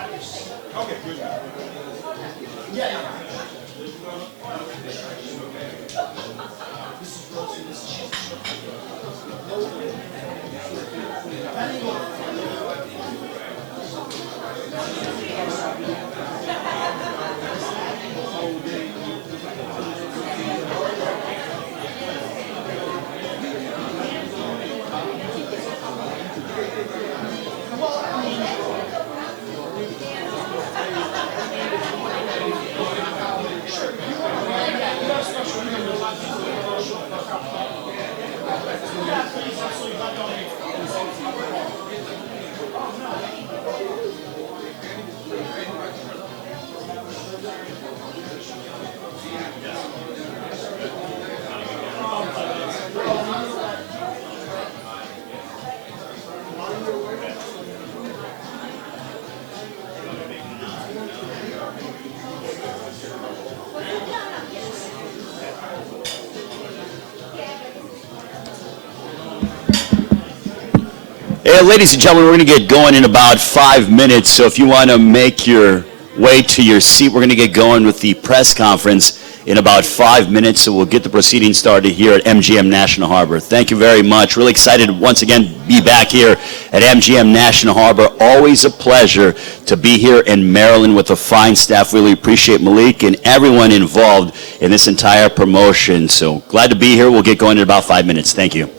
Okay, good. Yeah. Hey, ladies and gentlemen, we're going to get going in about 5 minutes. So if you want to make your way to your seat, we're going to get going with the press conference in about 5 minutes. So we'll get the proceedings started here at MGM National Harbor. Thank you very much. Really excited to once again be back here at MGM National Harbor. Always a pleasure to be here in Maryland with a fine staff. Really appreciate Malik and everyone involved in this entire promotion. So glad to be here. We'll get going in about 5 minutes. Thank you.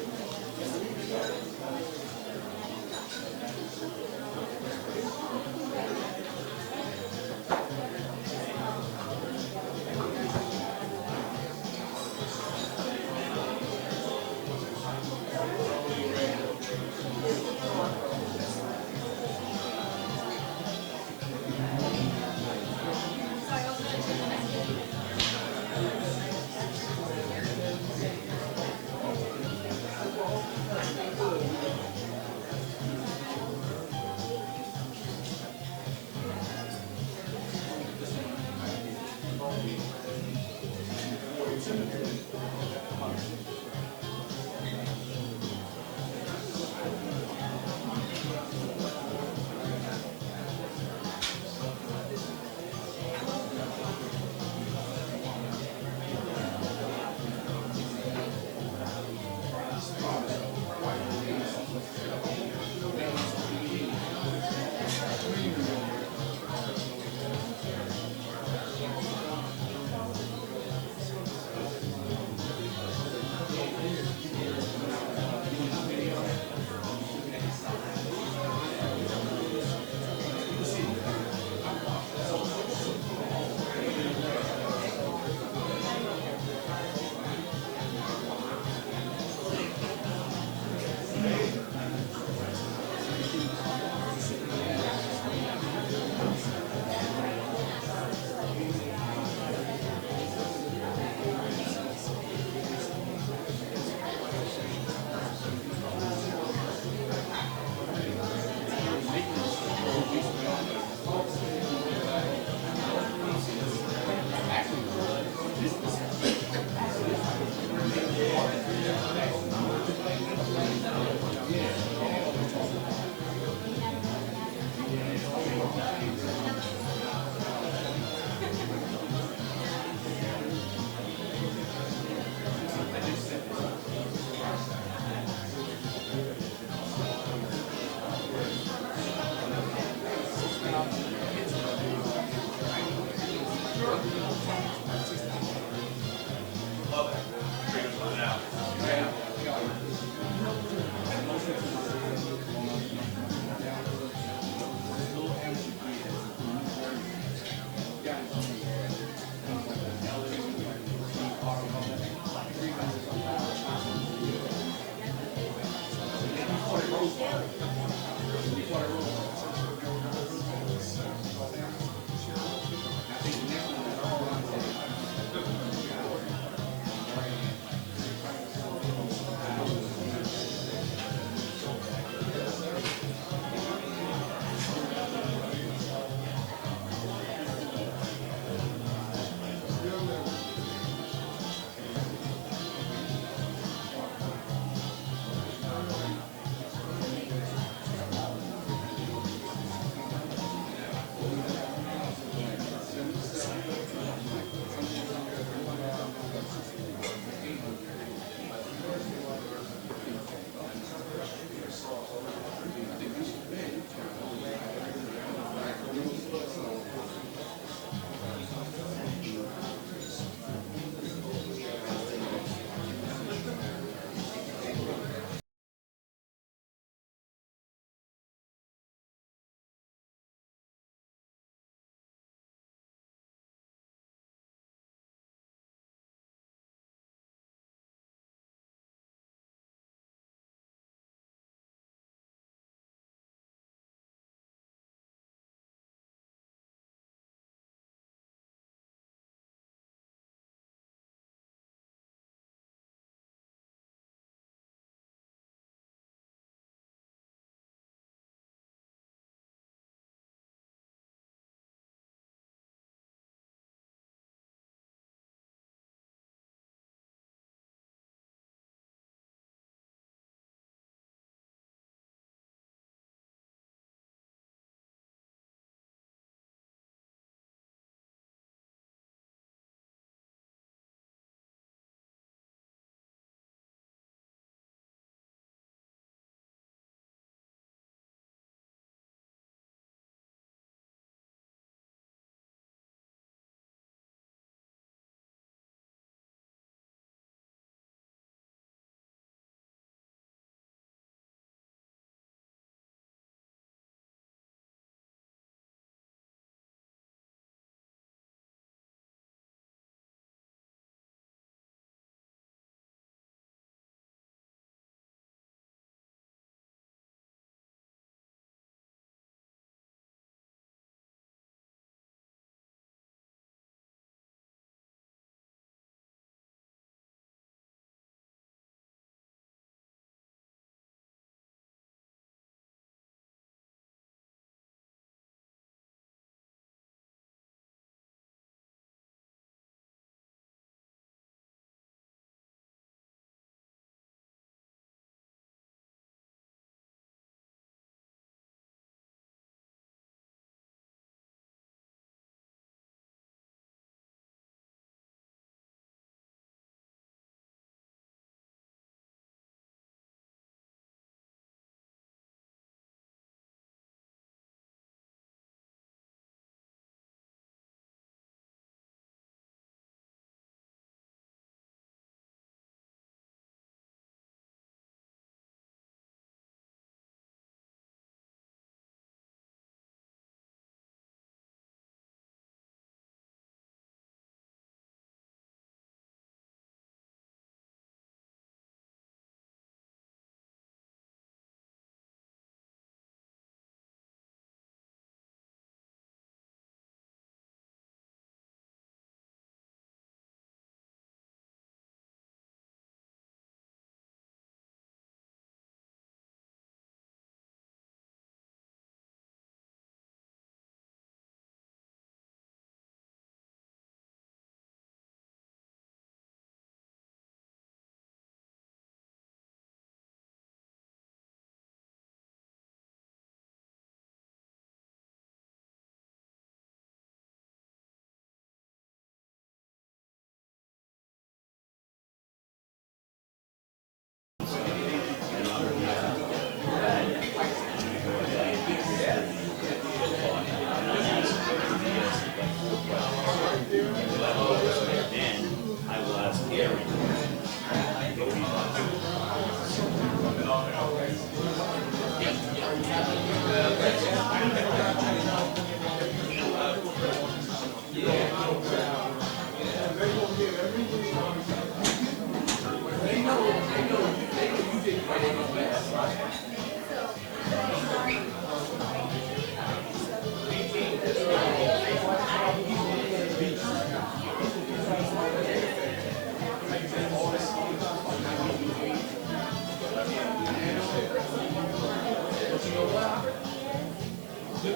You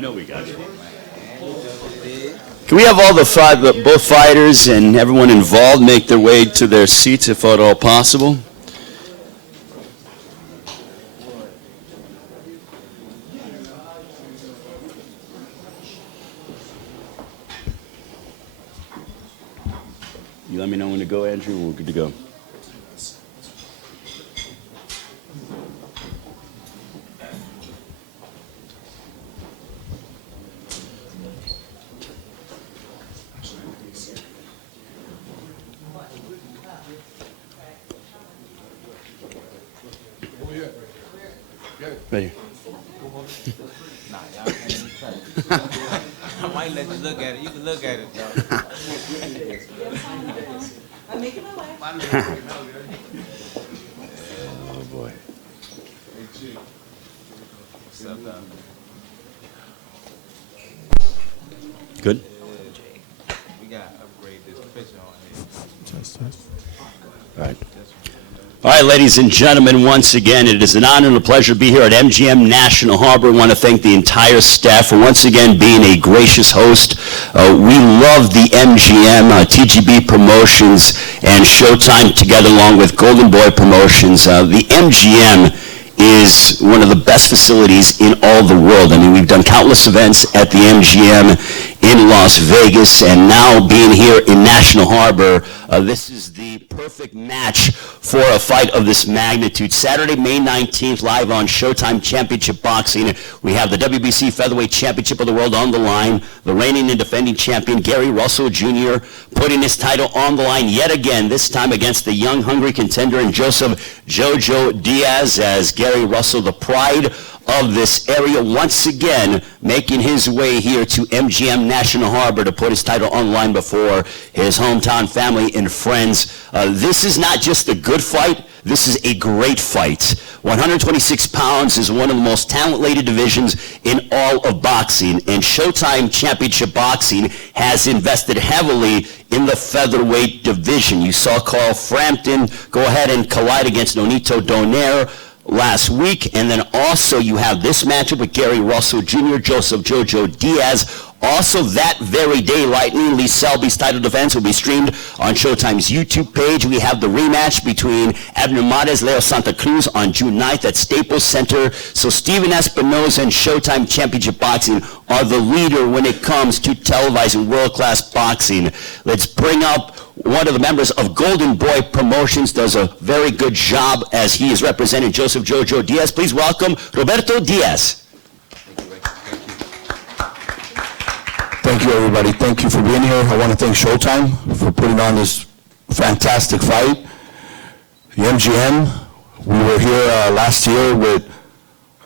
know we got you. Can we have all both fighters and everyone involved make their way to their seats if at all possible? You let me know when to go, Andrew. We're good to go. Right here. Nah, y'all can't even touch it. I might let you look at it. You can look at it, though. I'm making my way. Oh boy. What's up, though? Good? We got to upgrade this picture on here. All right. All right, ladies and gentlemen, once again, it is an honor and a pleasure to be here at MGM National Harbor. I want to thank the entire staff for once again being a gracious host. We love the MGM, TGB Promotions, and Showtime together along with Golden Boy Promotions. The MGM is one of the best facilities in all the world. I mean, we've done countless events at the MGM in Las Vegas, and now being here in National Harbor, this is the perfect match for a fight of this magnitude. Saturday, May 19th, live on Showtime Championship Boxing. We have the WBC Featherweight Championship of the World on the line. The reigning and defending champion, Gary Russell Jr., putting his title on the line yet again, this time against the young, hungry contender in Joseph Jojo Diaz, as Gary Russell, the pride of this area, once again making his way here to MGM National Harbor to put his title on the line before his hometown family and friends. This is not just a good fight, this is a great fight. 126 pounds is one of the most talent-laden divisions in all of boxing, and Showtime Championship Boxing has invested heavily in the featherweight division. You saw Carl Frampton go ahead and collide against Nonito Donaire last week, and then also you have this matchup with Gary Russell Jr., Joseph Jojo Diaz. Also that very day, Lightning Lee Selby's title defense will be streamed on Showtime's YouTube page. We have the rematch between Abner Mares, Leo Santa Cruz on June 9th at Staples Center. So Steven Espinoza and Showtime Championship Boxing are the leader when it comes to televising world-class boxing. Let's bring up one of the members of Golden Boy Promotions, does a very good job as he is representing Joseph Jojo Diaz. Please welcome Roberto Diaz. Thank you, everybody. Thank you for being here. I want to thank Showtime for putting on this fantastic fight. The MGM, we were here last year with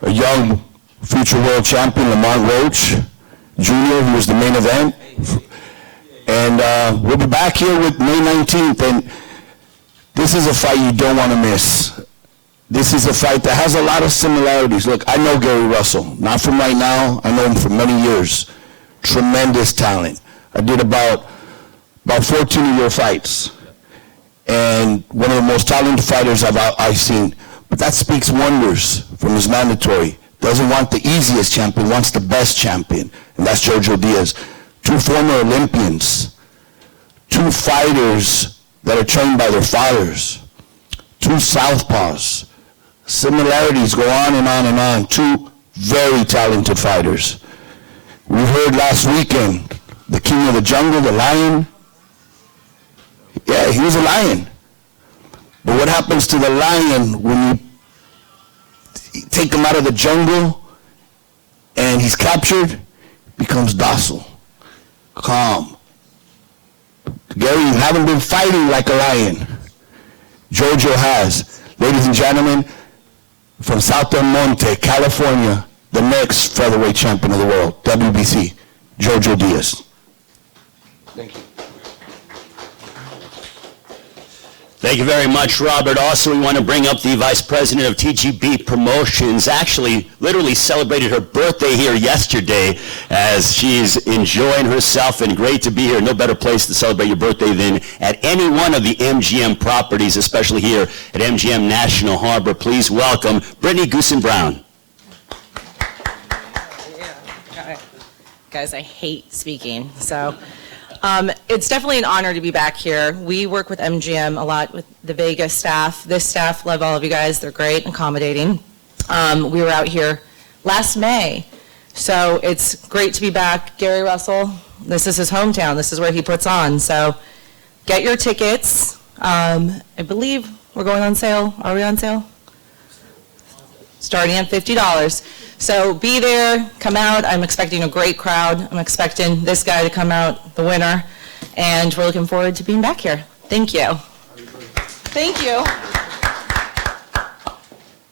a young future world champion, Lamont Roach Jr., who was the main event. And we'll be back here with May 19th, and this is a fight you don't want to miss. This is a fight that has a lot of similarities. Look, I know Gary Russell, not from right now. I know him for many years. Tremendous talent. I did about 14 of your fights, and one of the most talented fighters I've seen. But that speaks wonders from his mandatory. Doesn't want the easiest champion, wants the best champion, and that's Jojo Diaz. Two former Olympians, two fighters that are trained by their fathers, two southpaws. Similarities go on and on and on. Two very talented fighters. We heard last weekend, the king of the jungle, the lion. Yeah, he was a lion. But what happens to the lion when you take him out of the jungle and he's captured? Becomes docile, calm. Gary, you haven't been fighting like a lion. Jojo has. Ladies and gentlemen, from South Del Monte, California, the next featherweight champion of the world, WBC, Jojo Diaz. Thank you. Thank you very much, Robert. Also, we want to bring up the Vice President of TGB Promotions. Actually, literally celebrated her birthday here yesterday as she's enjoying herself, and great to be here. No better place to celebrate your birthday than at any one of the MGM properties, especially here at MGM National Harbor. Please welcome Brittany Goosen-Brown. Guys, I hate speaking, so it's definitely an honor to be back here. We work with MGM a lot with the Vegas staff. This staff, love all of you guys. They're great and accommodating. We were out here last May, so it's great to be back. Gary Russell, this is his hometown. This is where he puts on, so get your tickets. I believe we're going on sale. Are we on sale? Starting at $50. So be there, come out. I'm expecting a great crowd. I'm expecting this guy to come out, the winner, and we're looking forward to being back here. Thank you. Thank you.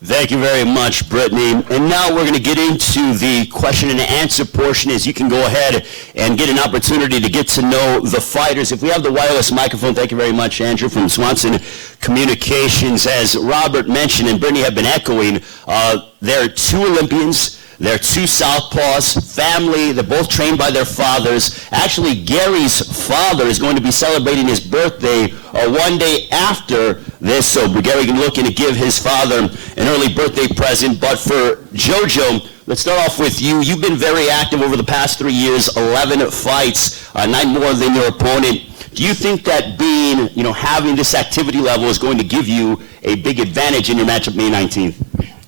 Thank you very much, Brittany. And now we're going to get into the question and answer portion, as you can go ahead and get an opportunity to get to know the fighters. If we have the wireless microphone, thank you very much, Andrew, from Swanson Communications. As Robert mentioned and Brittany have been echoing, there are two Olympians. They're two southpaws, family. They're both trained by their fathers. Actually, Gary's father is going to be celebrating his birthday one day after this, so Gary can look to give his father an early birthday present. But for JoJo, let's start off with you. You've been very active over the past 3 years, 11 fights, 9 more than your opponent. Do you think that being, having this activity level is going to give you a big advantage in your matchup May 19th?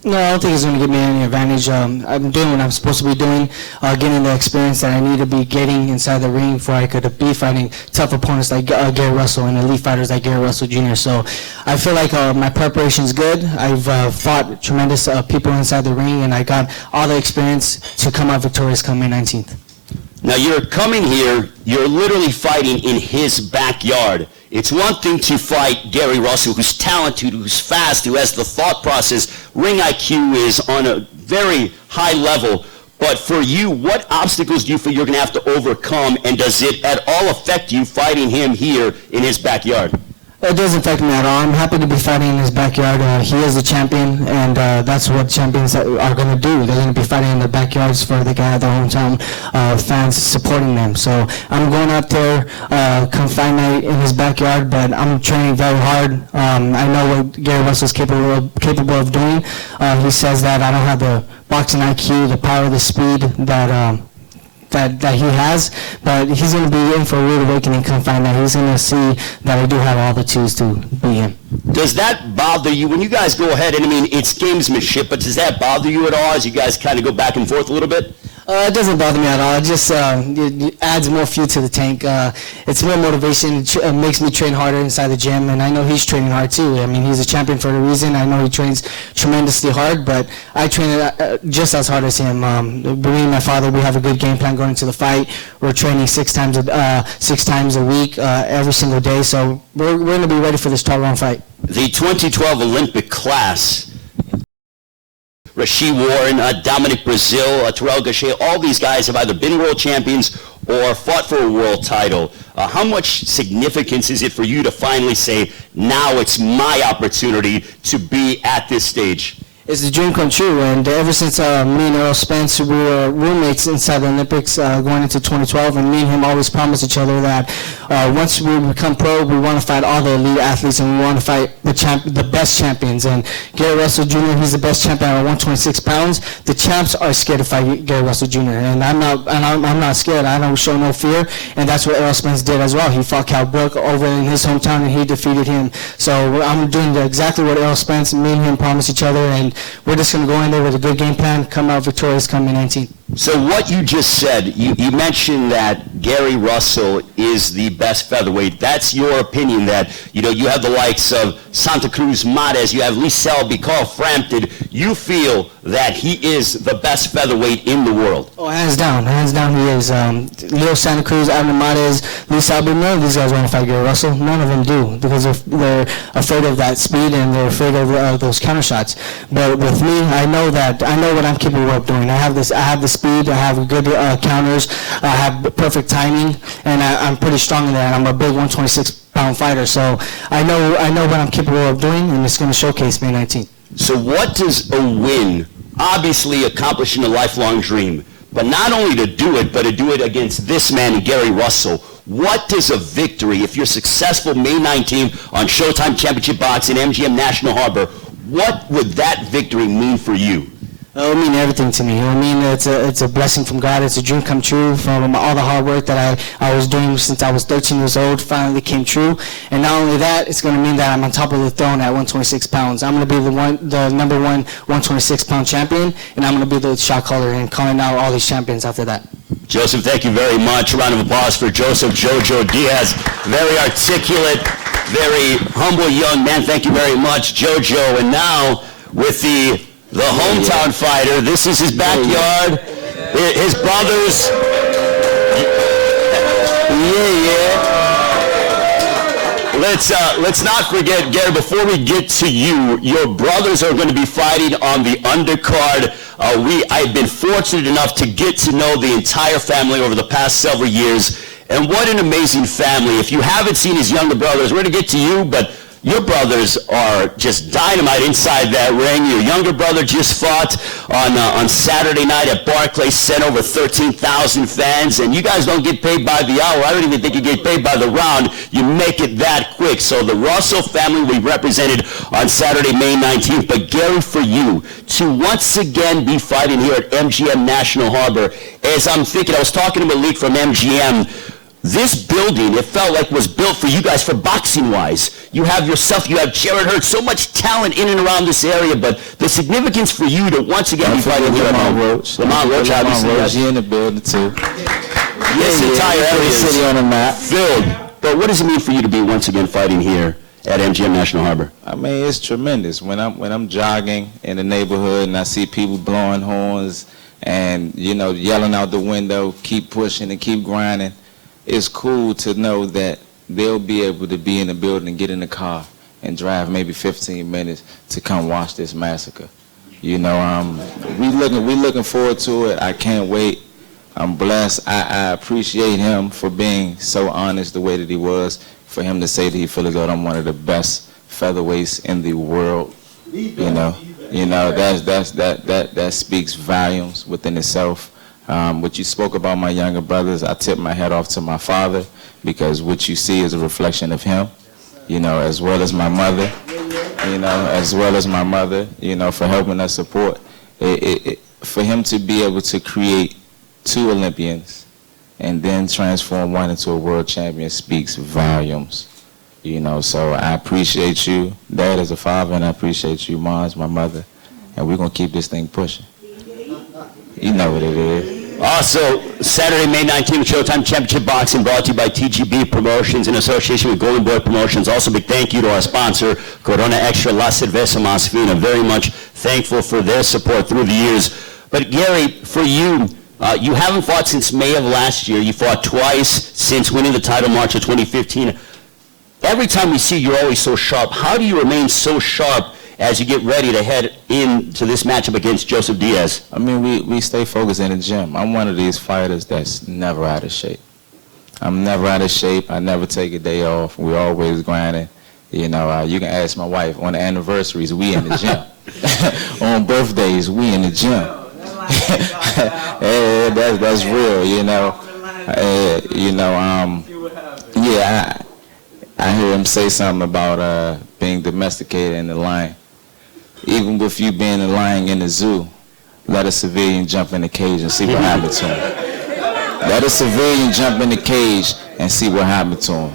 No, I don't think it's going to give me any advantage. I'm doing what I'm supposed to be doing, getting the experience that I need to be getting inside the ring before I could be fighting tough opponents like Gary Russell and elite fighters like Gary Russell Jr. So I feel like my preparation is good. I've fought tremendous people inside the ring, and I got all the experience to come out victorious come May 19th. Now you're coming here, you're literally fighting in his backyard. It's one thing to fight Gary Russell, who's talented, who's fast, who has the thought process. Ring IQ is on a very high level. But for you, what obstacles do you feel you're going to have to overcome, and does it at all affect you fighting him here in his backyard? It doesn't affect me at all. I'm happy to be fighting in his backyard. He is the champion, and that's what champions are going to do. They're going to be fighting in their backyards for the guy at their hometown, fans supporting them. So I'm going out there, come fight night in his backyard, but I'm training very hard. I know what Gary Russell's capable of doing. He says that I don't have the boxing IQ, the power, the speed that he has, but he's going to be in for a rude awakening come find out. He's going to see that I do have all the tools to be him. Does that bother you when you guys go ahead, and it's gamesmanship, but does that bother you at all as you guys kind of go back and forth a little bit? It doesn't bother me at all. It just it adds more fuel to the tank. It's more motivation. It makes me train harder inside the gym, and I know he's training hard too. I mean, he's a champion for a reason. I know he trains tremendously hard, but I train just as hard as him. Me and my father, we have a good game plan going into the fight. We're training 6 times a week, every single day. So we're going to be ready for this 12-round fight. The 2012 Olympic class, Rashid Warren, Dominic Brazil, Terrell Gachet, all these guys have either been world champions or fought for a world title. How much significance is it for you to finally say, now it's my opportunity to be at this stage? It's a dream come true, and ever since me and Errol Spence, we were roommates inside the Olympics going into 2012, and me and him always promised each other that once we become pro, we want to fight all the elite athletes, and we want to fight the best champions. And Gary Russell Jr., he's the best champion at 126 pounds. The champs are scared to fight Gary Russell Jr., and I'm not scared. I don't show no fear, and that's what Errol Spence did as well. He fought Cal Brook over in his hometown, and he defeated him. So I'm doing exactly what Errol Spence, me and him promised each other, and we're just going to go in there with a good game plan, come out victorious come May 19th. So what you just said, you mentioned that Gary Russell is the best featherweight. That's your opinion that, you have the likes of Santa Cruz Mares, you have Lee Selby, Carl Frampton. You feel that he is the best featherweight in the world? Oh, hands down he is. Leo Santa Cruz, Abner Mares, Lee Selby, none of these guys want to fight Gary Russell. None of them do, because they're afraid of that speed and they're afraid of those counter shots. But with me, I know what I'm capable of doing. I have the speed, I have good counters, I have perfect timing, and I'm pretty strong in that. I'm a big 126 pound fighter. So I know what I'm capable of doing, and it's going to showcase May 19th. So what does a win, obviously accomplishing a lifelong dream, but not only to do it, but to do it against this man, Gary Russell, what does a victory, if you're successful May 19th on Showtime Championship Boxing, MGM National Harbor, what would that victory mean for you? It'll mean everything to me. I mean, it's a blessing from God. It's a dream come true from all the hard work that I was doing since I was 13 years old finally came true. And not only that, it's going to mean that I'm on top of the throne at 126 pounds. I'm going to be the number one 126-pound champion, and I'm going to be the shot caller and calling out all these champions after that. Joseph, thank you very much. A round of applause for Joseph Jojo Diaz. Very articulate, very humble young man. Thank you very much, Jojo. And now with the hometown fighter, this is his backyard. His brothers. Let's not forget, Gary, before we get to you, your brothers are going to be fighting on the undercard. I've been fortunate enough to get to know the entire family over the past several years, and what an amazing family. If you haven't seen his younger brothers, we're going to get to you, but your brothers are just dynamite inside that ring. Your younger brother just fought on Saturday night at Barclays, sent over 13,000 fans, and you guys don't get paid by the hour. I don't even think you get paid by the round. You make it that quick. So the Russell family we represented on Saturday, May 19th. But Gary, for you to once again be fighting here at MGM National Harbor, as I'm thinking, I was talking to Malik from MGM, this building, it felt like was built for you guys, for boxing-wise. You have yourself, you have Jared Hurd, so much talent in and around this area, but the significance for you to once again be fighting here at home. Lamont Roach, obviously. He in the building, too. This entire area is city on the map. filled. But what does it mean for you to be once again fighting here at MGM National Harbor? I mean, it's tremendous. When I'm jogging in the neighborhood and I see people blowing horns and, yelling out the window, keep pushing and keep grinding, it's cool to know that they'll be able to be in the building and get in the car and drive maybe 15 minutes to come watch this massacre. We looking forward to it. I can't wait. I'm blessed. I appreciate him for being so honest the way that he was, for him to say that he feels that I'm one of the best featherweights in the world. That speaks volumes within itself. What you spoke about my younger brothers, I tip my hat off to my father, because what you see is a reflection of him, as well as my mother, for helping us support. For him to be able to create 2 Olympians and then transform one into a world champion speaks volumes. So I appreciate you, Dad, as a father, and I appreciate you, Mom, as my mother, and we're going to keep this thing pushing. You know what it is. Also, Saturday, May 19th, Showtime Championship Boxing, brought to you by TGB Promotions in association with Golden Boy Promotions. Also, big thank you to our sponsor, Corona Extra La Cerveza Más Fina. Very much thankful for their support through the years. But Gary, for you, you haven't fought since May of last year. You fought twice since winning the title March of 2015. Every time we see you, you're always so sharp. How do you remain so sharp as you get ready to head into this matchup against Joseph Diaz? I mean, we stay focused in the gym. I'm one of these fighters that's never out of shape. I'm never out of shape. I never take a day off. We're always grinding. You can ask my wife. On the anniversaries, we in the gym. On birthdays, we in the gym. That's real, I hear him say something about being domesticated in the lion. Even with you being a lion in the zoo, let a civilian jump in the cage and see what happens to him. Let a civilian jump in the cage and see what happens to him.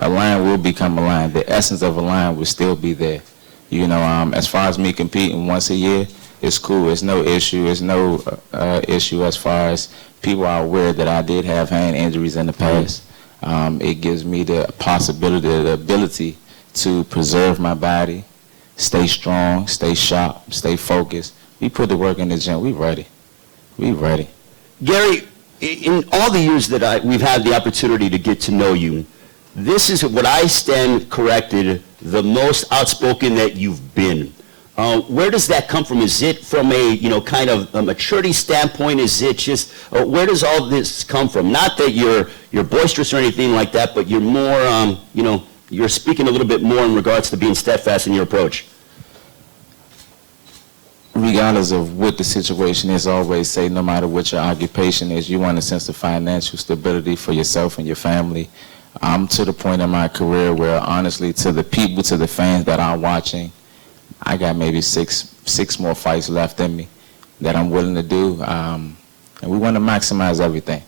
A lion will become a lion. The essence of a lion will still be there. As far as me competing once a year, it's cool. It's no issue. It's no issue as far as people are aware that I did have hand injuries in the past. It gives me the possibility, the ability to preserve my body, stay strong, stay sharp, stay focused. We put the work in the gym. We ready. Gary, in all the years that we've had the opportunity to get to know you, this is what I stand corrected, the most outspoken that you've been. Where does that come from? Is it from a, kind of a maturity standpoint? Is it just, where does all this come from? Not that you're boisterous or anything like that, but you're more, you're speaking a little bit more in regards to being steadfast in your approach. Regardless of what the situation is, I always say no matter what your occupation is, you want a sense of financial stability for yourself and your family. I'm to the point in my career where, honestly, to the people, to the fans that are watching, I got maybe six more fights left in me that I'm willing to do. And we want to maximize everything.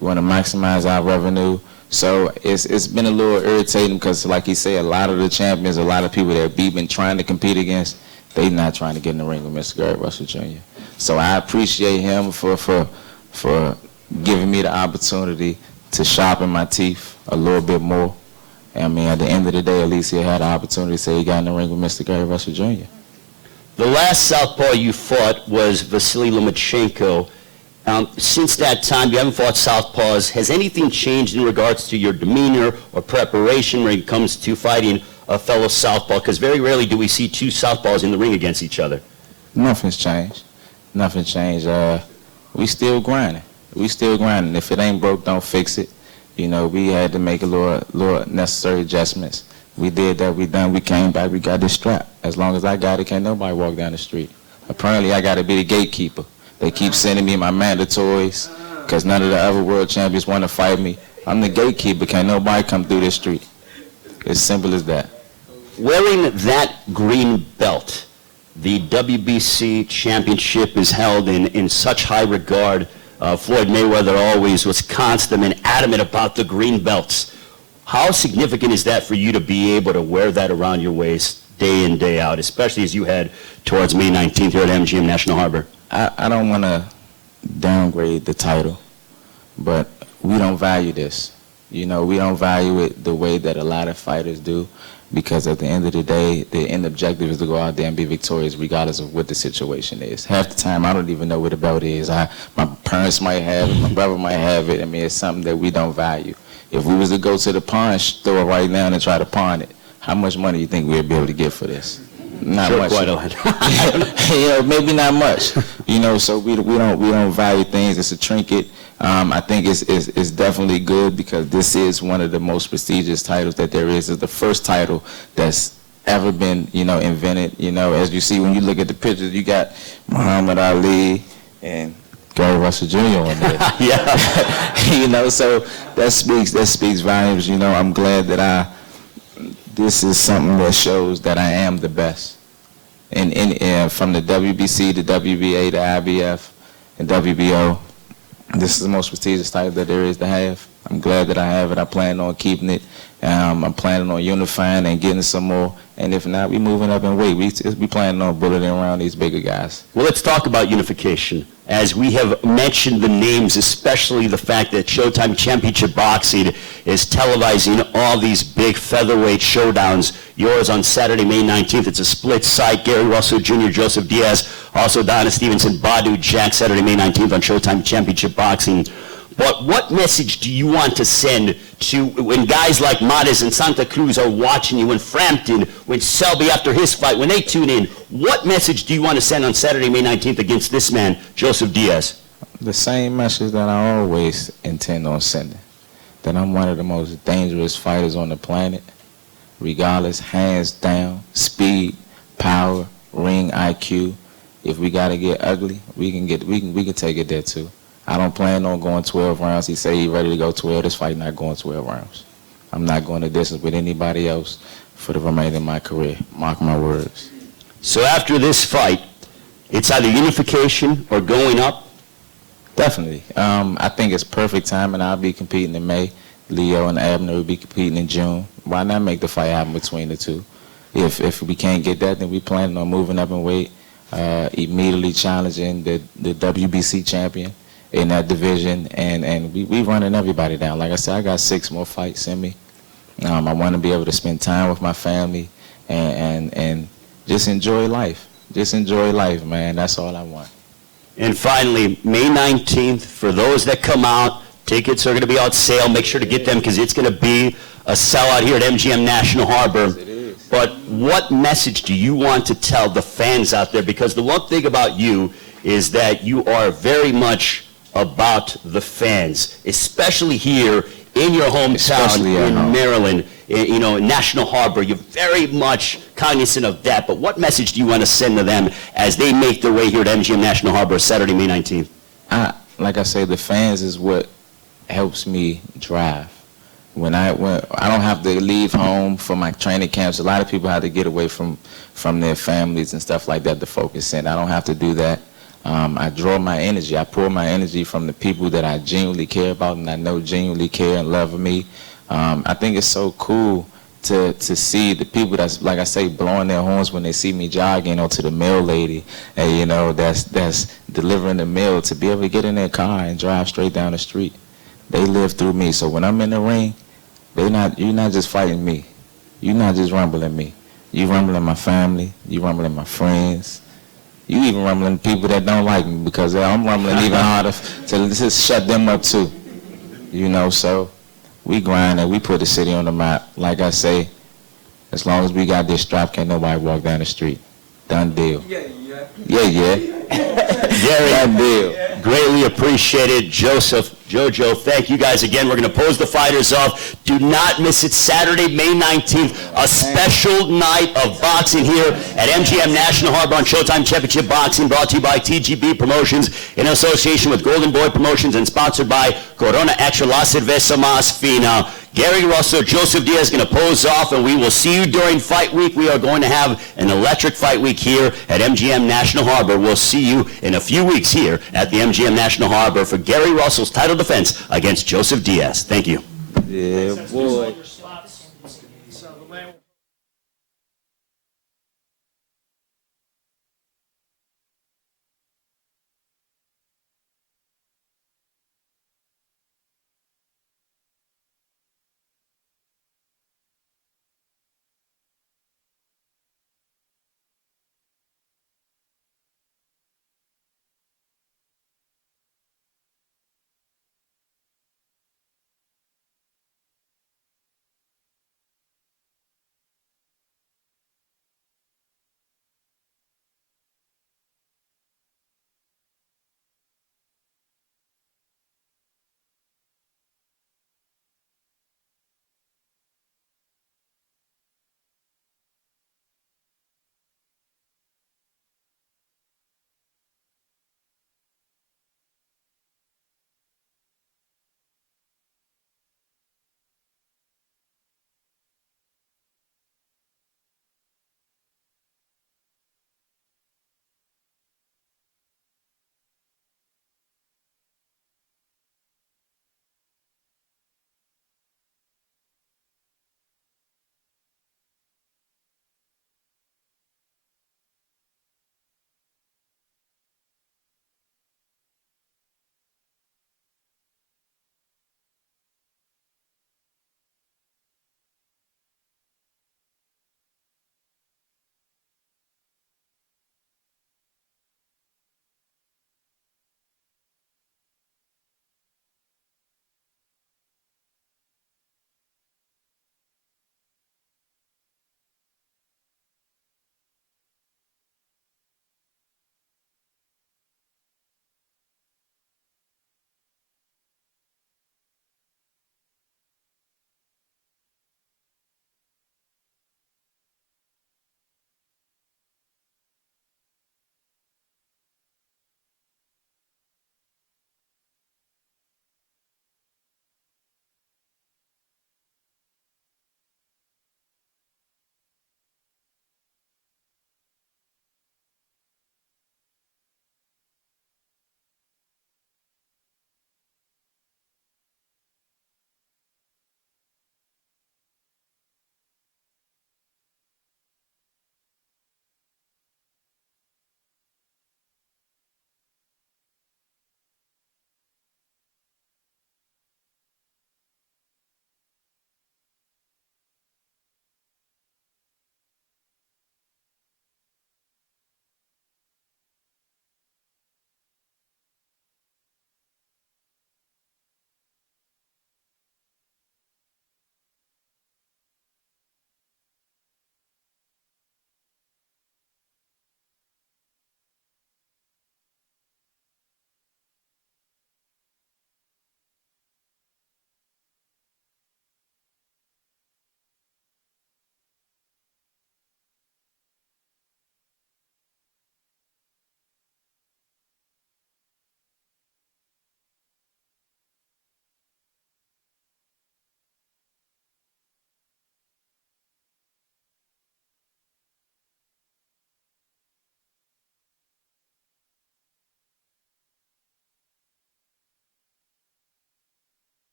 We want to maximize our revenue. So it's been a little irritating because, like you say, a lot of the champions, a lot of people that we've been trying to compete against, they're not trying to get in the ring with Mr. Gary Russell Jr. So I appreciate him for giving me the opportunity to sharpen my teeth a little bit more. I mean, at the end of the day, at least he had the opportunity to say he got in the ring with Mr. Gary Russell Jr. The last southpaw you fought was Vasily Lomachenko. Since that time, you haven't fought southpaws. Has anything changed in regards to your demeanor or preparation when it comes to fighting a fellow southpaw? Because very rarely do we see two southpaws in the ring against each other. Nothing's changed. Nothing changed. We still grinding. We still grinding. If it ain't broke, don't fix it. You know, we had to make a little necessary adjustments. We did that. We done. We came back. We got this strap. As long as I got it, can't nobody walk down the street. Apparently, I got to be the gatekeeper. They keep sending me my mandatories because none of the other world champions want to fight me. I'm the gatekeeper. Can't nobody come through this street. It's simple as that. Wearing that green belt, the WBC championship is held in such high regard. Floyd Mayweather always was constant and adamant about the green belts. How significant is that for you to be able to wear that around your waist day in, day out, especially as you head towards May 19th here at MGM National Harbor? I don't want to downgrade the title, but we don't value this. You know, we don't value it the way that a lot of fighters do, because at the end of the day, the end objective is to go out there and be victorious regardless of what the situation is. Half the time, I don't even know where the belt is. My parents might have it, my brother might have it. I mean, it's something that we don't value. If we was to go to the pawn store right now and try to pawn it, how much money do you think we'd be able to get for this? Not Sure, much. quite a lot. You know, maybe not much. You know, so we don't value things. It's a trinket. I think it's definitely good because this is one of the most prestigious titles that there is. It's the first title that's ever been, you know, invented. You know, as you see when you look at the pictures, you got Muhammad Ali and Gary Russell Jr. on there. Yeah. You know, so that speaks volumes. You know, I'm glad that this is something that shows that I am the best. And from the WBC to WBA to IBF and WBO, this is the most prestigious title that there is to have. I'm glad that I have it. I plan on keeping it. I'm planning on unifying and getting some more. And if not, we moving up in weight. We planning on bulleting around these bigger guys. Well, let's talk about unification. As we have mentioned the names, especially the fact that Showtime Championship Boxing is televising all these big featherweight showdowns. Yours on Saturday, May 19th. It's a split site. Gary Russell Jr., Joseph Diaz, also Donna Stevenson, Badu Jack, Saturday, May 19th on Showtime Championship Boxing. But what message do you want to send to when guys like Maurice and Santa Cruz are watching you, in Frampton, when Selby after his fight, when they tune in? What message do you want to send on Saturday, May 19th against this man, Joseph Diaz? The same message that I always intend on sending, that I'm one of the most dangerous fighters on the planet, regardless, hands down, speed, power, ring IQ. If we got to get ugly, we can take it there too. I don't plan on going 12 rounds. He say he's ready to go 12. This fight not going 12 rounds. I'm not going the distance with anybody else for the remainder of my career. Mark my words. So after this fight, it's either unification or going up? Definitely. I think it's perfect timing. I'll be competing in May. Leo and Abner will be competing in June. Why not make the fight happen between the two? If we can't get that, then we planning on moving up in weight, immediately challenging the WBC champion in that division, and we running everybody down. Like I said, I got 6 more fights in me. I want to be able to spend time with my family and just enjoy life. Just enjoy life, man. That's all I want. And finally, May 19th, for those that come out, tickets are going to be on sale. Make sure to get them because it's going to be a sellout here at MGM National Harbor. Yes, it is. But what message do you want to tell the fans out there? Because the one thing about you is that you are very much about the fans, especially here in your hometown Especially at in home. Maryland, you know, in National Harbor. You're very much cognizant of that, but what message do you want to send to them as they make their way here to MGM National Harbor Saturday, May 19th? Like I say, the fans is what helps me drive. When I don't have to leave home for my training camps. A lot of people have to get away from their families and stuff like that to focus in. I don't have to do that. I draw my energy. I pour my energy from the people that I genuinely care about and I know genuinely care and love me. I think it's so cool to see the people that's, like I say, blowing their horns when they see me jogging, or to the mail lady, and you know, that's delivering the mail, to be able to get in their car and drive straight down the street. They live through me. So when I'm in the ring, you're not just fighting me. You're not just rumbling me. You rumbling my family. You rumbling my friends. You even rumbling people that don't like me, because I'm rumbling even harder to just shut them up too. You know, so we grind and we put the city on the map. Like I say, as long as we got this strap, can't nobody walk down the street. Done deal. Yeah. Gary, Done deal. greatly appreciated. Joseph, Jojo, thank you guys again. We're going to pose the fighters off. Do not miss it. Saturday, May 19th, a special night of boxing here at MGM National Harbor on Showtime Championship Boxing, brought to you by TGB Promotions in association with Golden Boy Promotions and sponsored by Corona Extra La Cerveza Más Fina. Gary Russell, Joseph Diaz going to pose off, and we will see you during fight week. We are going to have an electric fight week here at MGM National Harbor. We'll see you in a few weeks here at the MGM National Harbor for Gary Russell's title defense against Joseph Diaz. Thank you. Yeah, boy.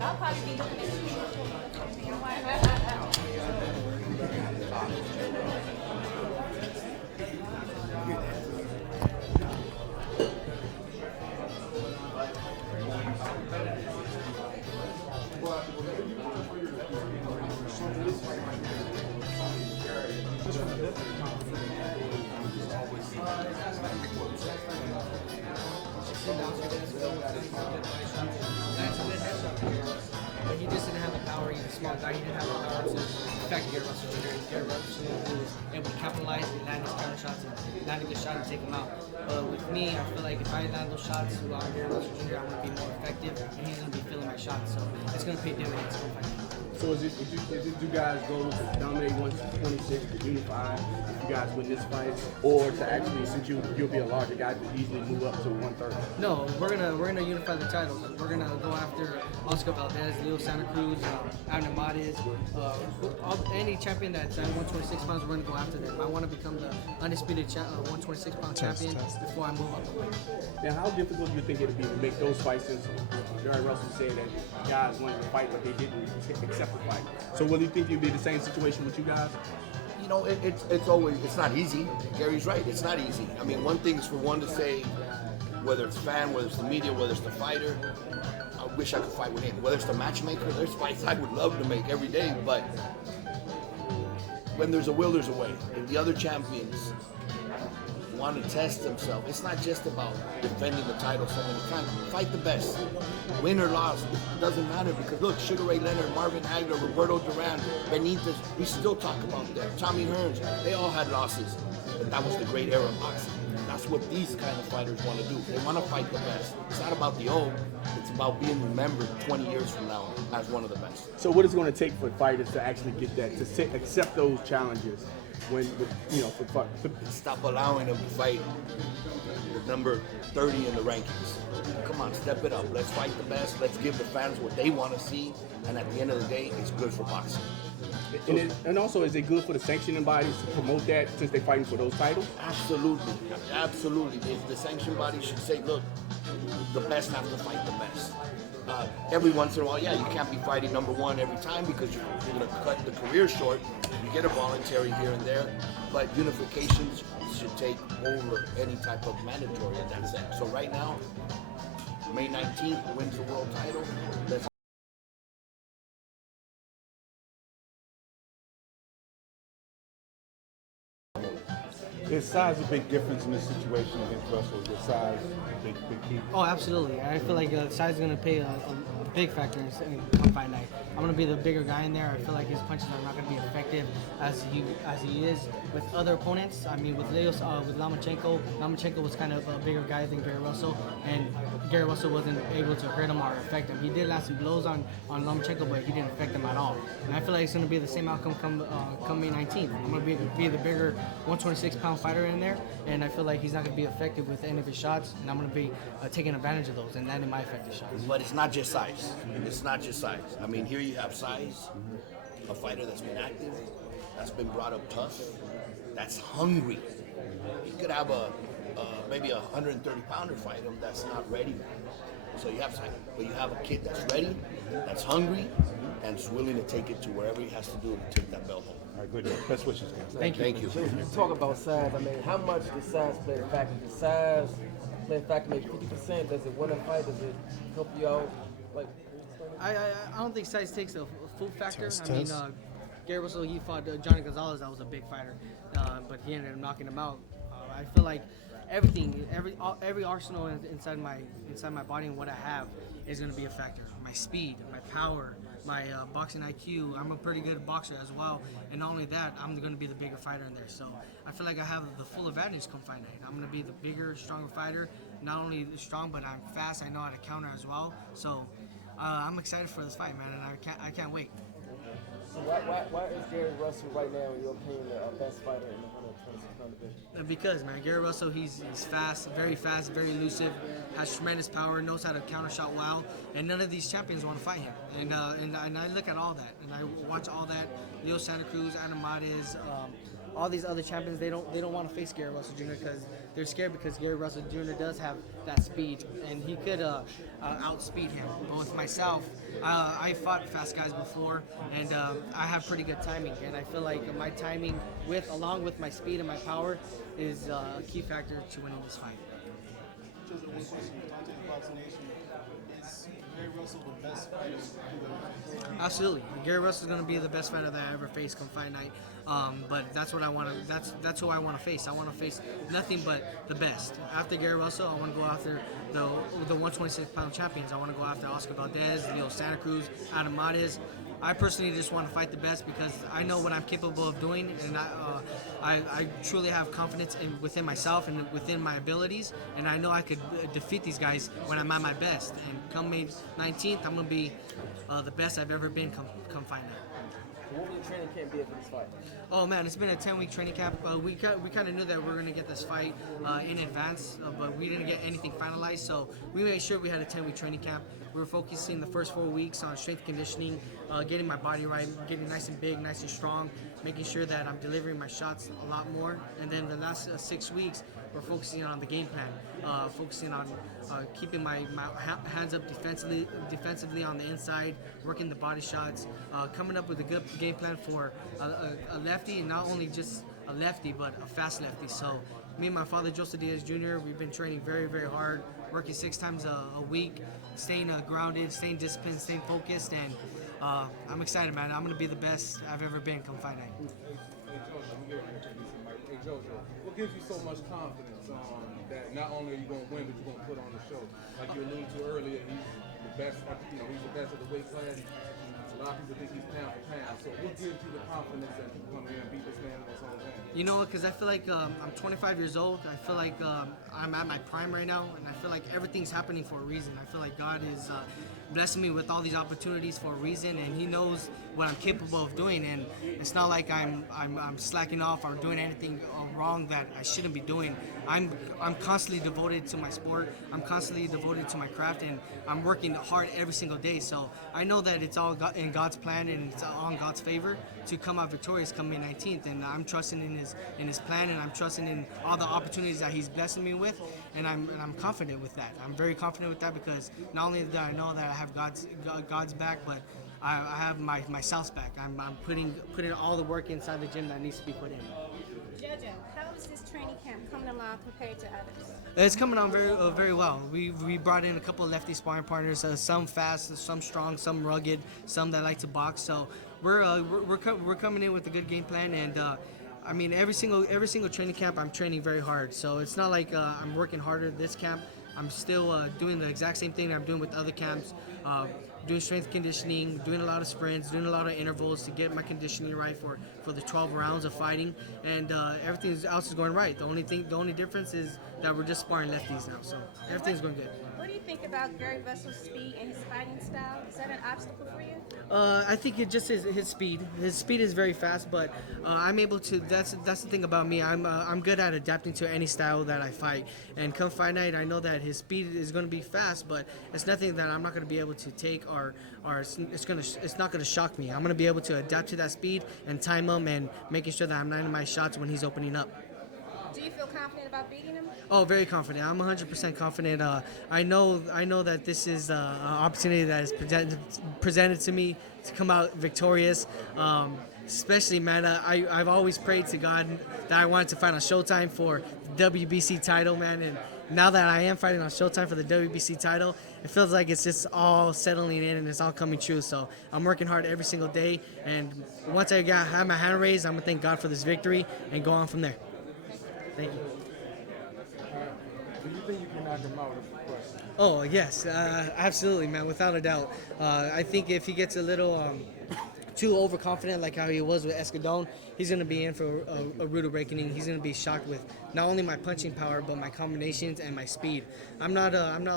I'll probably be looking at But he just didn't have the power. He's a small guy. He didn't have the power to affect Gary Russell Jr. Gary Russell Jr. was able to capitalize and land his counter shots and land a good shot and take him out. But with me, I feel like if I land those shots on Gary Russell Jr., I'm going to be more effective and he's going to be feeling my shots. So it's going to pay dividends. So is it you guys go to dominate 126 to unify if you guys win this fight, or to actually, since you'll be a larger guy, to easily move up to 130? No, we're gonna unify the titles. We're gonna go after Oscar Valdez, Leo Santa Cruz, Abner Matiz, any champion that's at 126 pounds. We're gonna go after them. I want to become the undisputed 126 pound champion before I move up the weight. Now, how difficult do you think it'd be to make those fights? Since Gary Russell said that guys wanted to fight, but they didn't accept the fight. So, will you think you'd be the same situation with you guys? You know, it's not easy. Gary's right, it's not easy. I mean, one thing is for one to say, whether it's fan, whether it's the media, whether it's the fighter, I wish I could fight with him. Whether it's the matchmaker, there's fights I would love to make every day, but when there's a will, there's a way. And the other champions want to test themselves. It's not just about defending the title so many times. Fight the best. Win or loss, it doesn't matter, because look, Sugar Ray Leonard, Marvin Hagler, Roberto Duran, Benitez, we still talk about them. Tommy Hearns, they all had losses, but that was the great era of boxing. That's what these kind of fighters want to do. They want to fight the best. It's not about the old, it's about being remembered 20 years from now as one of the best. So what is it going to take for fighters to actually get that, to accept those challenges? When, you know, Stop allowing them to fight the number 30 in the rankings. Come on, step it up. Let's fight the best. Let's give the fans what they want to see. And at the end of the day, it's good for boxing. And also, is it good for the sanctioning bodies to promote that since they're fighting for those titles? Absolutely. Absolutely. The sanction body should say, look, the best have to fight the best. Every once in a while, yeah, you can't be fighting number one every time because you're going to cut the career short. You get a voluntary here and there, but unifications should take over any type of mandatory in that sense. So right now, May 19th wins the world title. Let's Is size a big difference in this situation against Russell? Is size a big key? Oh, absolutely. I feel like size is going to play a big factor in fight night. I'm going to be the bigger guy in there. I feel like his punches are not going to be effective as he is with other opponents. I mean, with Lomachenko was kind of a bigger guy than Gary Russell, and Gary Russell wasn't able to hurt him or affect him. He did land some blows on Lomachenko, but he didn't affect him at all. And I feel like it's going to be the same outcome come May 19th. I'm going to be the bigger 126-pound fighter in there, and I feel like he's not going to be effective with any of his shots, and I'm going to be taking advantage of those and landing my effective shots. But it's not just size. It's not just size. I mean, here you have size, a fighter that's been active, that's been brought up tough, that's hungry. You could have maybe a 130-pounder fight him that's not ready. So you have size, but you have a kid that's ready, that's hungry, and is willing to take it to wherever he has to do to take that belt home. All right, good. Best wishes, guys. Thank you. So you talk about size. I mean, how much does size play a factor? Does size play a factor maybe 50%? Does it win a fight? Does it help you out? Like, I don't think size takes a full factor. I mean, Gary Russell, he fought Johnny Gonzalez. That was a big fighter, but he ended up knocking him out. I feel like every arsenal inside my body and what I have is going to be a factor. My speed, my power, my boxing IQ. I'm a pretty good boxer as well, and not only that, I'm going to be the bigger fighter in there. So I feel like I have the full advantage come fight night. I'm going to be the bigger, stronger fighter. Not only strong, but I'm fast. I know how to counter as well. So I'm excited for this fight, man, and I can't wait. So why is Gary Russell Russell right now, in your opinion, the best fighter in the 126-pound division? Because, man, Gary Russell, he's fast, very elusive, has tremendous power, knows how to counter shot well, and none of these champions want to fight him. And I look at all that, and I watch all that. Leo Santa Cruz, Adamades, all these other champions, they don't want to face Gary Russell Jr. because they're scared because Gary Russell Jr. does have that speed, and he could outspeed him. But with myself, I fought fast guys before, and I have pretty good timing, and I feel like my timing, along with my speed and my power, is a key factor to winning this fight. Just one question. Is Gary Russell the best fighter? Absolutely, Gary Russell is going to be the best fighter that I ever faced come fight night. But that's what I want to. That's who I want to face. I want to face nothing but the best. After Gary Russell, I want to go after the 126-pound champions. I want to go after Oscar Valdez, Leo Santa Cruz, Adamades. I personally just want to fight the best because I know what I'm capable of doing, and I truly have confidence within myself and within my abilities, and I know I could defeat these guys when I'm at my best. And come May 19th, I'm going to be the best I've ever been come fight night. What will your training camp be for this fight? Oh man, it's been a 10-week training camp. We kind of knew that we were going to get this fight in advance, but we didn't get anything finalized, so we made sure we had a 10-week training camp. We were focusing the first 4 weeks on strength conditioning, getting my body right, getting nice and big, nice and strong, making sure that I'm delivering my shots a lot more. And then the last 6 weeks, we're focusing on the game plan, focusing on keeping my hands up defensively on the inside, working the body shots, coming up with a good game plan for a lefty, and not only just a lefty, but a fast lefty. So me and my father, Joseph Diaz Jr., we've been training very hard, working 6 times a week, staying grounded, staying disciplined, staying focused, and I'm excited, man. I'm going to be the best I've ever been come fight night. Hey, Jojo, what gives you so much confidence that not only are you going to win, but you're going to put on the show? Like you alluded to earlier, he's the best, he's the best of the weight class. A lot of people think he's pound for pound. So what gives you the confidence that you come here and beat this man in his own game? You know, because I feel like I'm 25 years old. I feel like I'm at my prime right now, and I feel like everything's happening for a reason. I feel like God is blessing me with all these opportunities for a reason, and He knows what I'm capable of doing. And it's not like I'm slacking off or doing anything wrong that I shouldn't be doing. I'm constantly devoted to my sport. I'm constantly devoted to my craft, and I'm working hard every single day. So I know that it's all in God's plan and it's all in God's favor to come out victorious come May 19th. And I'm trusting in His plan, and I'm trusting in all the opportunities that He's blessing me with, and I'm confident with that. I'm very confident with that because not only do I know that I have God's back, but I have myself's back. I'm putting all the work inside the gym that needs to be put in. Jojo, how is this training camp coming along compared to others? It's coming on very well. We brought in a couple of lefty sparring partners, some fast, some strong, some rugged, some that like to box. So we're coming in with a good game plan, and I mean every single training camp I'm training very hard. So it's not like I'm working harder this camp. I'm still doing the exact same thing I'm doing with other camps. Doing strength conditioning, doing a lot of sprints, doing a lot of intervals to get my conditioning right for the 12 rounds of fighting, and everything else is going right. The only difference is that we're just sparring lefties now, so everything's going good. What do you think about Gary Russell's speed and his fighting style? Is that an obstacle for you? I think it just is his speed. His speed is very fast, but I'm able to. That's the thing about me. I'm good at adapting to any style that I fight. And come fight night, I know that his speed is going to be fast, but it's nothing that I'm not going to be able to take, or it's not going to shock me. I'm going to be able to adapt to that speed and time him and making sure that I'm landing my shots when he's opening up. Do you feel confident about beating him? Oh, very confident. I'm 100% confident. I know that this is an opportunity that is presented to me to come out victorious. Especially, man, I've always prayed to God that I wanted to fight on Showtime for the WBC title, man. And now that I am fighting on Showtime for the WBC title, it feels like it's just all settling in and it's all coming true. So I'm working hard every single day. And once I have my hand raised, I'm going to thank God for this victory and go on from there. Thank you. Do you think you can knock him out is the question? Oh, yes, absolutely, man, without a doubt. I think if he gets a little too overconfident like how he was with Escadón, he's going to be in for a rude awakening. He's going to be shocked with not only my punching power, but my combinations and my speed. I'm not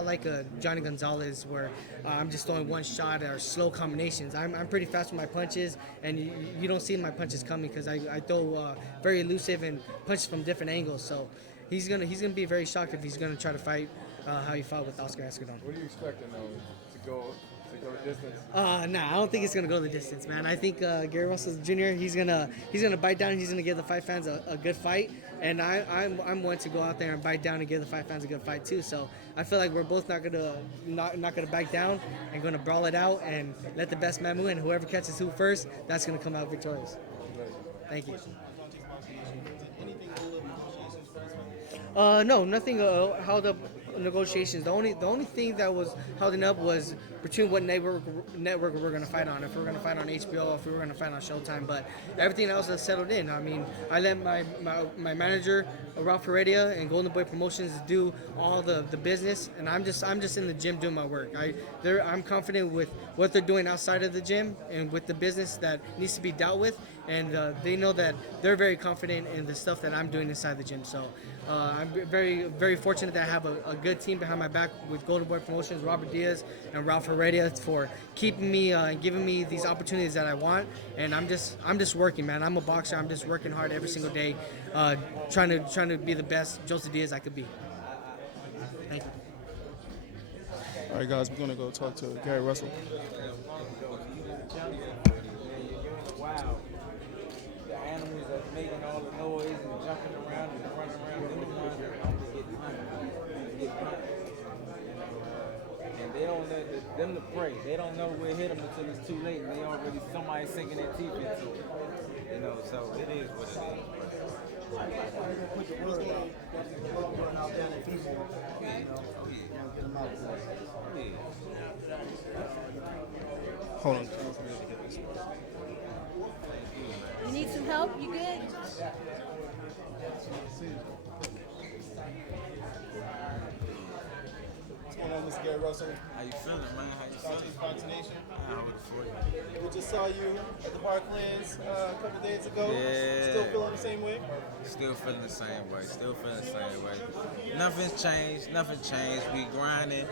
like a Johnny Gonzalez where I'm just throwing one shot or slow combinations. I'm pretty fast with my punches, and you don't see my punches coming because I throw very elusive and punches from different angles. So he's gonna be very shocked if he's gonna try to fight how he fought with Oscar Escadón. What are you expecting though to go the distance? Nah, I don't think it's gonna go the distance, man. I think Gary Russell Jr. He's gonna bite down. He's gonna give the fight fans a good fight, and I'm one to go out there and bite down and give the fight fans a good fight too. So I feel like we're both not gonna back down and gonna brawl it out and let the best man win. Whoever catches who first, that's gonna come out victorious. Thank you. No, nothing held up negotiations. The only thing that was holding up was between what network we're going to fight on. If we're going to fight on HBO, if we were going to fight on Showtime, but everything else has settled in. I mean, I let my manager, Ralph Heredia, and Golden Boy Promotions do all the business, and I'm just in the gym doing my work. I'm confident with what they're doing outside of the gym and with the business that needs to be dealt with, and they know that they're very confident in the stuff that I'm doing inside the gym. So I'm very, very fortunate that I have a good team behind my back with Golden Boy Promotions, Robert Diaz, and Ralph Heredia for keeping me and giving me these opportunities that I want. And I'm just working, man. I'm a boxer. I'm just working hard every single day, trying to be the best Joseph Diaz I could be. Thank you. All right, guys, we're gonna go talk to Gary Russell. Wow. The animals that's making all the noise and jumping around and running around, they're the ones that normally get punched. And they don't let them to pray. They don't know we'll hit them until it's too late, and they already somebody sinking their teeth into it. You know, so it is what it is. Put the word out there to people. Get them out there. Hold on. You need some help? You good? What's going on, Mr. Gary Russell? How you feeling, man? How you feeling? Southeast Nation. How would it for you? We just saw you at the Parklands a couple days ago. Yeah. Still feeling the same way? Still feeling the same way. Still feeling the same way. Nothing's changed. Nothing changed. We grinding.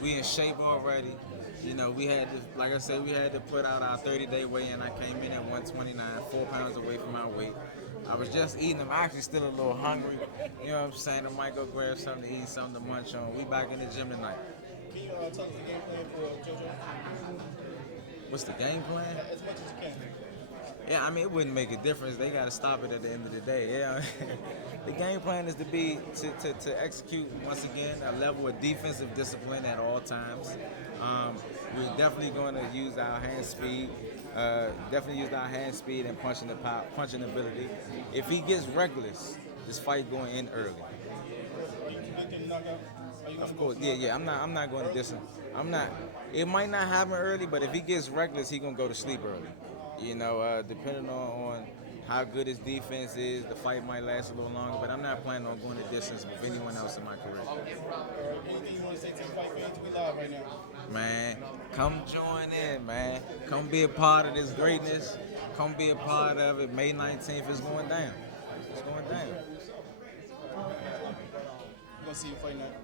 We in shape already. You know, we had to, like I said, we had to put out our 30-day weigh-in. I came in at 129, 4 pounds away from my weight. I was just eating. I'm actually still a little hungry. You know what I'm saying? I might go grab something to eat, something to munch on. We back in the gym tonight. Can you tell us the game plan for JoJo? What's the game plan? As much as you can. Yeah, I mean, it wouldn't make a difference. They got to stop it at the end of the day. Yeah, the game plan is to execute once again a level of defensive discipline at all times. We're definitely going to use our hand speed. And punching ability. If he gets reckless, this fight going in early. Of course, yeah. I'm not going to distance. It might not happen early, but if he gets reckless, he gonna go to sleep early. You know, depending on how good his defense is, the fight might last a little longer. But I'm not planning on going the distance with anyone else in my career. Anything you want to say to the fight fans? We live right now. Man, come join in, man. Come be a part of this greatness. Come be a part of it. May 19th is going down. It's going down. We're gonna see you fight night.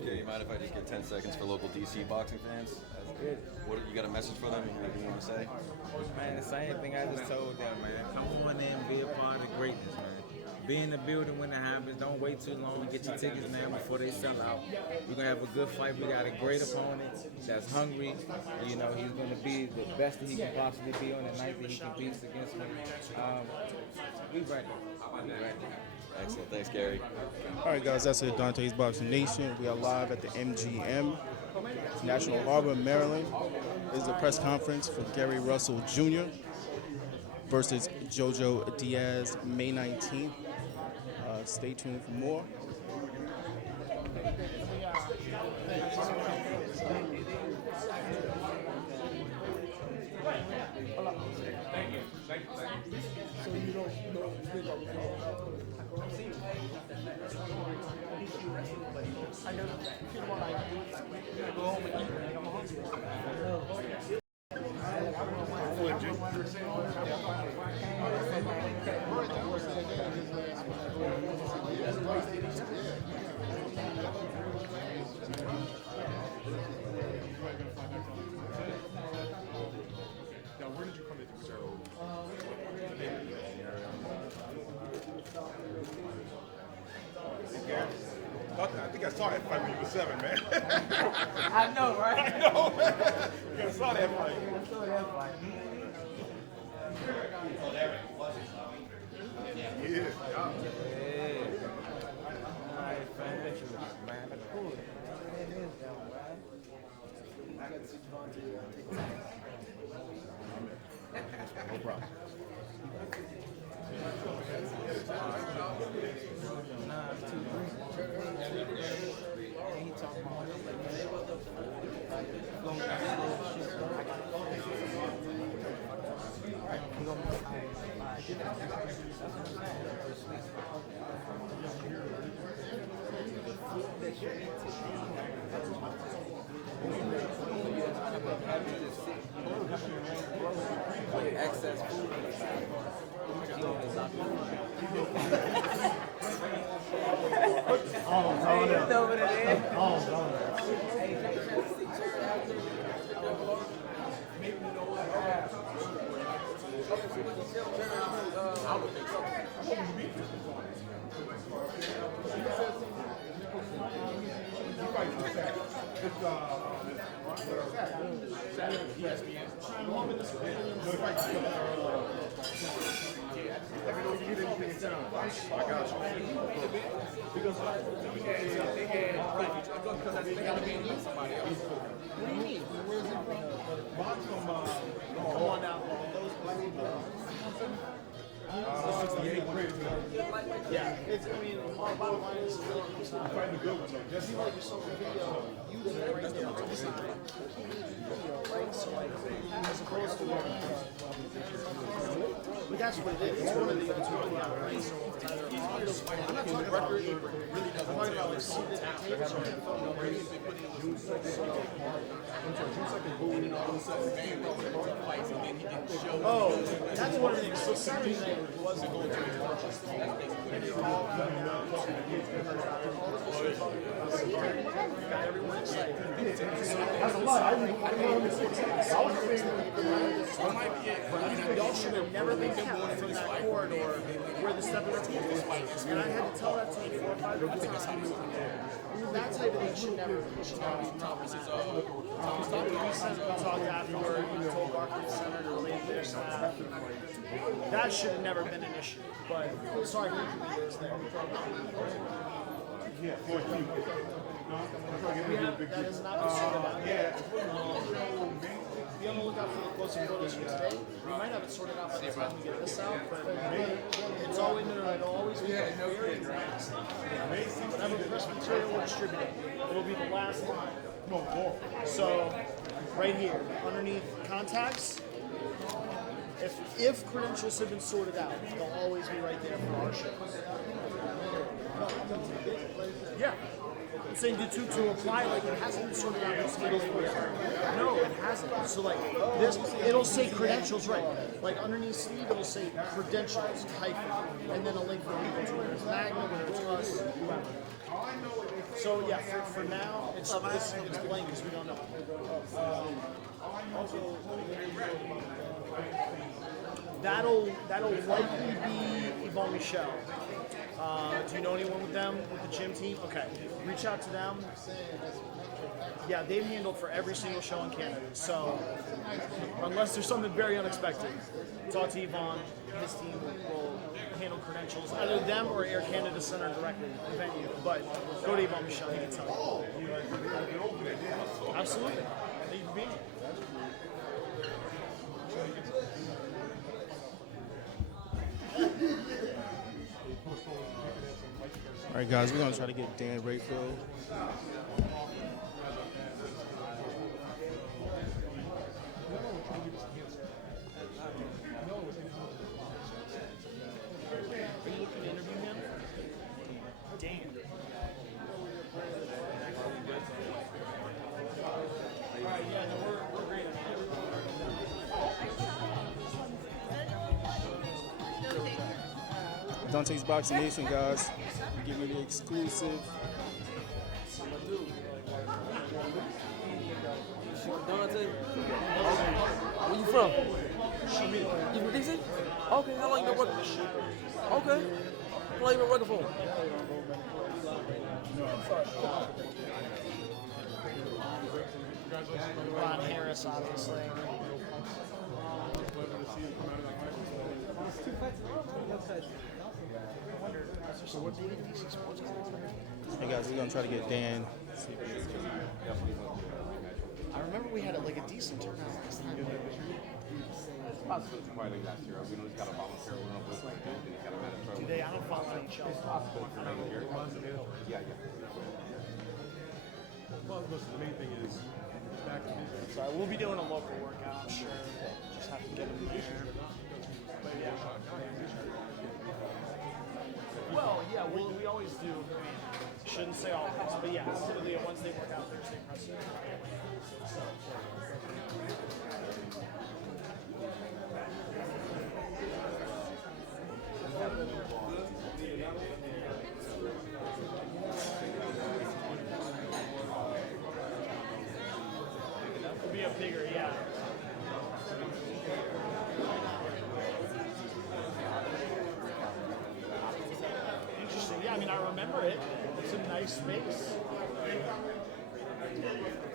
Okay, you mind if I just get 10 seconds for local DC boxing fans? That's good. What you got a message for them? Anything you want to say? Man, the same thing I just told them, man. Come on in, be a part of greatness, man. Be in the building when it happens. Don't wait too long. Get your tickets now before they sell out. We're going to have a good fight. We got a great opponent that's hungry. You know, he's going to be the best that he can possibly be on the night that he competes against me. We ready. Excellent. Thanks, Gary. All right, guys, that's it. Dante's Boxing Nation. We are live at the MGM, National Harbor, Maryland. This is a press conference for Gary Russell Jr. versus JoJo Diaz, May 19th. Stay tuned for more. Go home and eat. saw that fight when you were 7, man. I know, right? I know. You saw that fight. Yeah. No problem. Excess food. Yeah, it's, I mean, our bottom line is fighting a good one. Just like you saw the video, you were right there on the side. Right? So, like, as opposed to but that's what it is. It's one of the right? So, I'm not talking about record. I'm talking about like seated tables or oh, that's one of the things. So Saturday night wasn't going to be everyone excited. That's a lot. I was y'all should have never been kept from that corridor where the stepping table was. And I had to tell that team 4 or 5 times. That type of thing should never be. We sent a talk afterward, we told Barclays Center to relate their staff. That should have never been an issue. But sorry, we was there. Yeah, 14. That is not the sorted out yet. Be on the lookout for the closing photos from today. We might have it sorted out by the time we get this out, but it's always it'll always be very last. Whatever press material we're distributing, it'll be the last line. So right here, underneath contacts, if credentials have been sorted out, they'll always be right there for our shows. Yeah. I'm saying to apply, like, it hasn't been sorted out. No, it hasn't. So, like, this, it'll say credentials, right? Like, underneath Steve, it'll say credentials, hyphen, and then a link for people to whether it's Magna, whether it's us, whoever. So, yeah, for now, it's blank because we don't know. That'll likely be Yvonne Michelle. Do you know anyone with them, with the gym team? Okay, reach out to them. Yeah, they've handled for every single show in Canada. So, unless there's something very unexpected, talk to Yvonne. His team will handle credentials, either them or Air Canada Center directly, the venue. But go to Yvonne Michelle, he can tell you. Absolutely. Thank you for being here. All right, guys, we're going to try to get Dan Rayfield. Dante's Boxing Nation, guys. We give you the exclusive. Dante? Where you from? You from DC? Okay, how long you been working? Okay. How long you been working for? Ron Harris, obviously. Hey guys, we're gonna try to get Dan. I remember we had like a decent turnout last time. Do they? I don't follow NHL. Well, listen, the main thing is back to business. Sorry, we'll be doing a local workout, I'm sure. Just have to get them there. But yeah. Well, yeah, we always do. I mean, shouldn't say always, but yeah, typically a Wednesday workout, Thursday press. It'll be a bigger, yeah. Interesting. Yeah, I mean, I remember it. It's a nice space.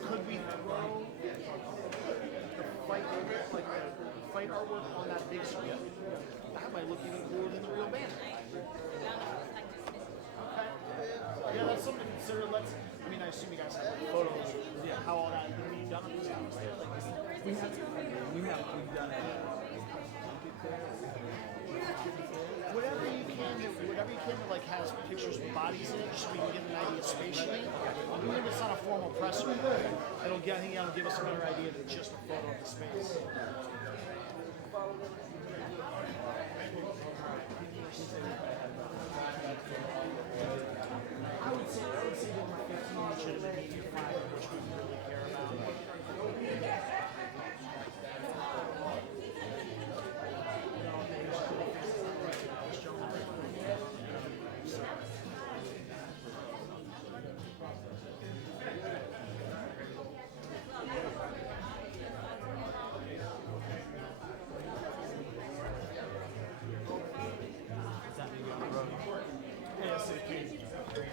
Could we throw the fight artwork on that big screen? That might look even cooler than the real banner. Okay. Yeah, that's something to consider. I mean, I assume you guys have like, photos. Yeah. How all that can be done. We've done it. Whatever you can that like has pictures with bodies in it, just so we can get an idea spatially. Even if it's not a formal presser, it'll get, I think it'll give us a better idea than just a photo of the space. I would say there were 15 legitimate media five, which we really care about. ASAP.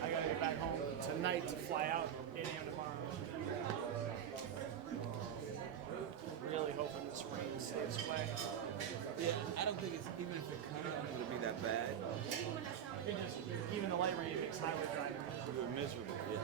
I gotta get back home tonight to fly out 8 a.m. tomorrow. Really hoping this rain stays away. Yeah, I don't think it's, even if it comes, it'll be that bad. Even the light rain makes highway driving Miserable, yes.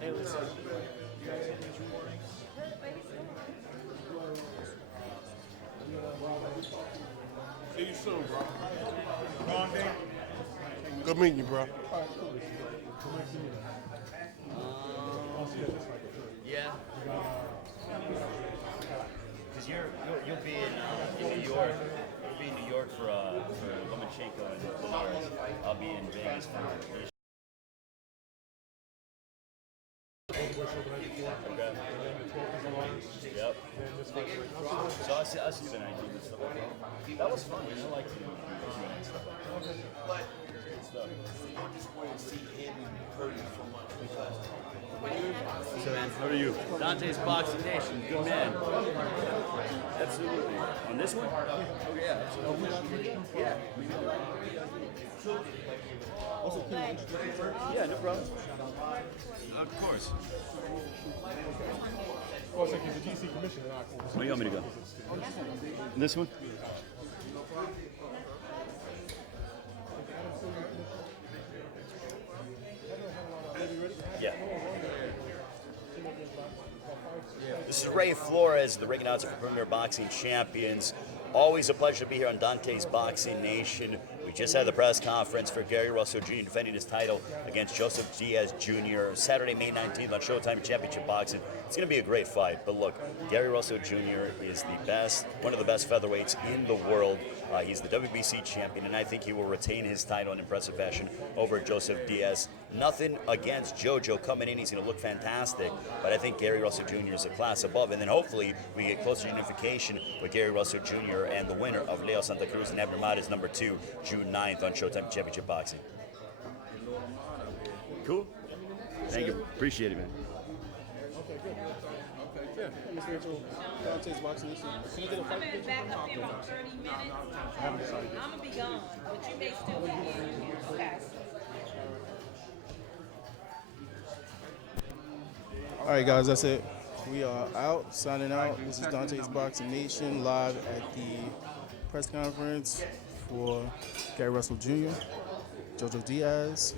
Hey, listen. You guys get these recordings? See you soon, bro. Long day. Good meeting you, bro. Yeah. Because you'll be in New York. You'll be in New York for Lomachenko and Perez. I'll be in Vegas for the Okay. Yep. So I see the 19 and stuff like that. That was fun. I like to and stuff like that. But Good stuff. I just want to see him hurt so much. So man, how are you? Dante's Boxing Nation, good man. Absolutely. On this one? Oh yeah, absolutely. Yeah. Yeah, no problem. Of course. Oh, it's like he's a DC commissioner. Where do you want me to go? This one? Yeah. This is Ray Flores, the ring announcer for Premier Boxing Champions. Always a pleasure to be here on Dante's Boxing Nation. We just had the press conference for Gary Russell Jr. defending his title against Joseph Diaz Jr. Saturday, May 19th on Showtime Championship Boxing. It's going to be a great fight. But look, Gary Russell Jr. is the best, one of the best featherweights in the world. He's the WBC champion, and I think he will retain his title in impressive fashion over Joseph Diaz. Nothing against JoJo coming in. He's going to look fantastic. But I think Gary Russell Jr. is a class above. And then hopefully we get closer to unification with Gary Russell Jr. and the winner of Leo Santa Cruz and Abner Mares number 2, June 9th on Showtime Championship Boxing. Cool. Thank you. Appreciate it, man. Yeah, Mr. Rachel, Dante's Boxing Nation. Can you get a fight picture? Back up here for 30 minutes. I'm gonna be gone, but you may still be here. Okay. All right, guys, that's it. We are out, signing out. This is Dante's Boxing Nation live at the press conference for Gary Russell Jr., JoJo Diaz.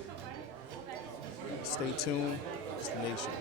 Stay tuned. It's the Nation.